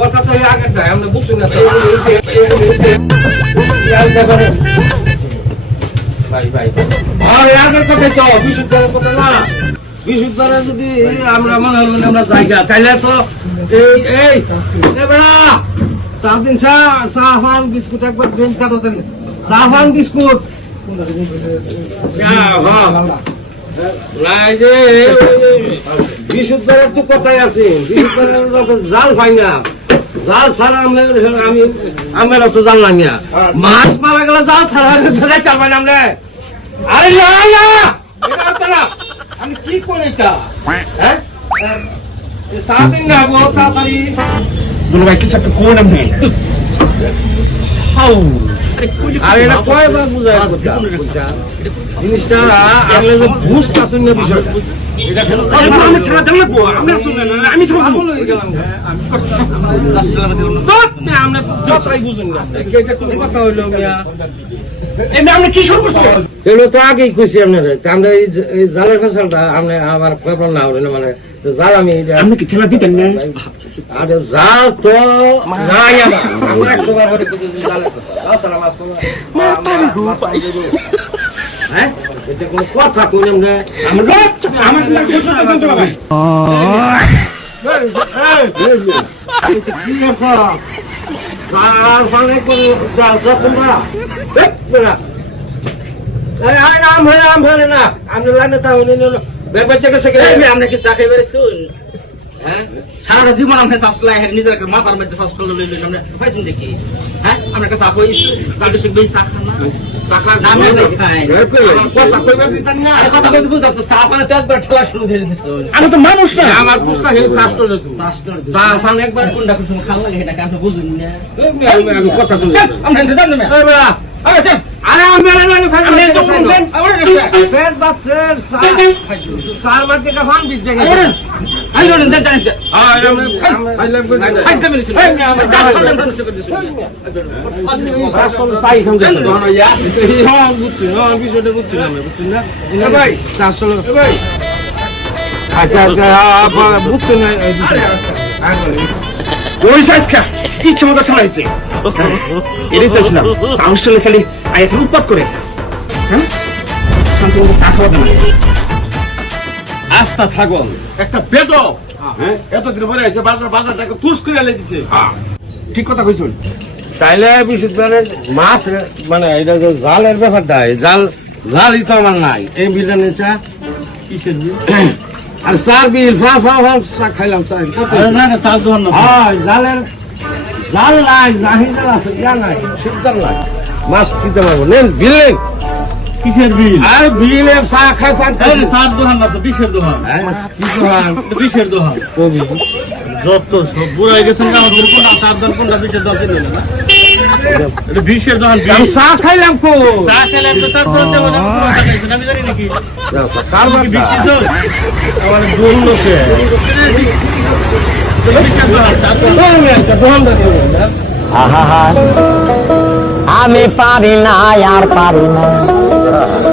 কথা তো আগের আমরা বুঝছি না আগের কথাই তো বিশুদ্ধের কথা না। বিশুদ্ধরা যদি আমরা মনে হল আমরা জায়গা তাইলে তো এই দিন চা ফান বিস্কুট একবার দিন তাড়াতাড়ি চা ফান বিস্কুট নাই যে বিশুদ্ধের তো কথাই আছে। বিশুদ্ধের জাল পাই না, জাল ছাড়া আমরা তো জানলাম না মাছ মারা গেলে জাল ছাড়া যাইতে পারবেন না আমরা। আরে না আমি কি করে হ্যাঁ সারাদিন না বল তাড়াতাড়ি দুলো ভাই কিছু একটা কোন নেই। আরে এটা কয়বার বুঝাই জিনিসটা আমরা যে বুঝতেছেন না বিষয়টা আমি খেলা দেব না আমরা শুনলেন আমি তো আমরা কথাই বুঝুন না এটা কোন কথা হইলো মিয়া আমরা কি শুরু করছি এগুলো তো আগেই কইছি আপনারা আমরা এই জালের ফেসালটা আপনি আমার খবর না হলেন মানে জাল আমি আপনি কি খেলা দিতেন না? আরে জাল তো নাই আমার 100 বার করে কইছি জালের কথা সারা মাস করব হ্যাঁ এটা কোন কথা কইলাম না আমার সহ্য করতেছেন তো ভাই কি আছে জাল ফানে করে জাল যা তোমরা বেড়া আরে আম হয় না আমি লাইনে তা হইনি না বেবাচ্চা কাছে গেলে আমরা কি চা খাইবারে শুন হ্যাঁ সারাটা জীবন আমরা চাষ করলে নিজের মাথার মধ্যে চাষ করলে আমরা পাইছুন দেখি হ্যাঁ আমরা চা কইছি কালকে শুকবে চা খানা চা খাওয়া দামে খাই কথা কইবার দিতাম না কথা কইতে বুঝা তো চা পানে তো একবার ঠেলা শুরু করে দিছ আমি তো মানুষ না আমার পুষ্টা হেল শাস্ত্র দে তুই শাস্ত্র জাল ফান একবার কোনটা কিছু খাল লাগে এটা আপনি বুঝুন না আমি কথা কই আমরা জানেন না এই বেড়া আরে চল আরে আমি বেড়া ফান আপনি তো শুনছেন আরে ফেস বাচ্চার সার মারতে কা ফান বিজে গেছে আই জানেন জানেন আরে আমি লাইভ কই ফাইজটা মেরেছি আমরা চাষ করতে ধ্বংস করে দিছি শাস্ত্র সাই খাম জানো ইয়া হ্যাঁ বুঝছি হ্যাঁ বিষয়টা বুঝছি না বুঝছেন না ভাই শাস্ত্র ভাই আচ্ছা বুঝছেন না ওই সাইজ খা ইচ্ছে মতো খেলা হয়েছে এটাই চাইছিলাম সাউন্ডস্টলে খালি আর এখন উৎপাত করে হ্যাঁ শান্তি মতো চা খাওয়া দেয় আস্তা ছাগল একটা বেদক হ্যাঁ এতদিন পরে এসে বাজারটাকে তুষ করে এনে দিচ্ছে ঠিক কথা কইছুন তাইলে বিশুদ্ধের মাছ মানে এটা যে জালের ব্যাপারটা জালই তো আমার নাই এই বিলটা নিচা কিসের বিল? আর চার বিল ফা খাইলাম চার না না চাল দোকান না জালের জাল নাই জাহির জাল আছে ইয়া নাই শিব জাল নাই মাছ দিতে পারবো নেন বিল নেন কিসের বিল? আর বিলে চা খাই ফান আরে চার দোকান না তো বিষের দোকান বিষের দোকান কবি যত সব বুড়াই গেছেন না আমাদের কোনটা চার দোকান কোনটা বিষের দোকান চিনি না এটা বিষের দোকান আমি চা খাইলাম কো চা খেলে তো চার দোকান দেবো না আমি জানি নাকি কার কি বিষ দিছো? আমার দোল লোকে বিষের দোকান চার দোকান আহা আমি পারি না আর পারি না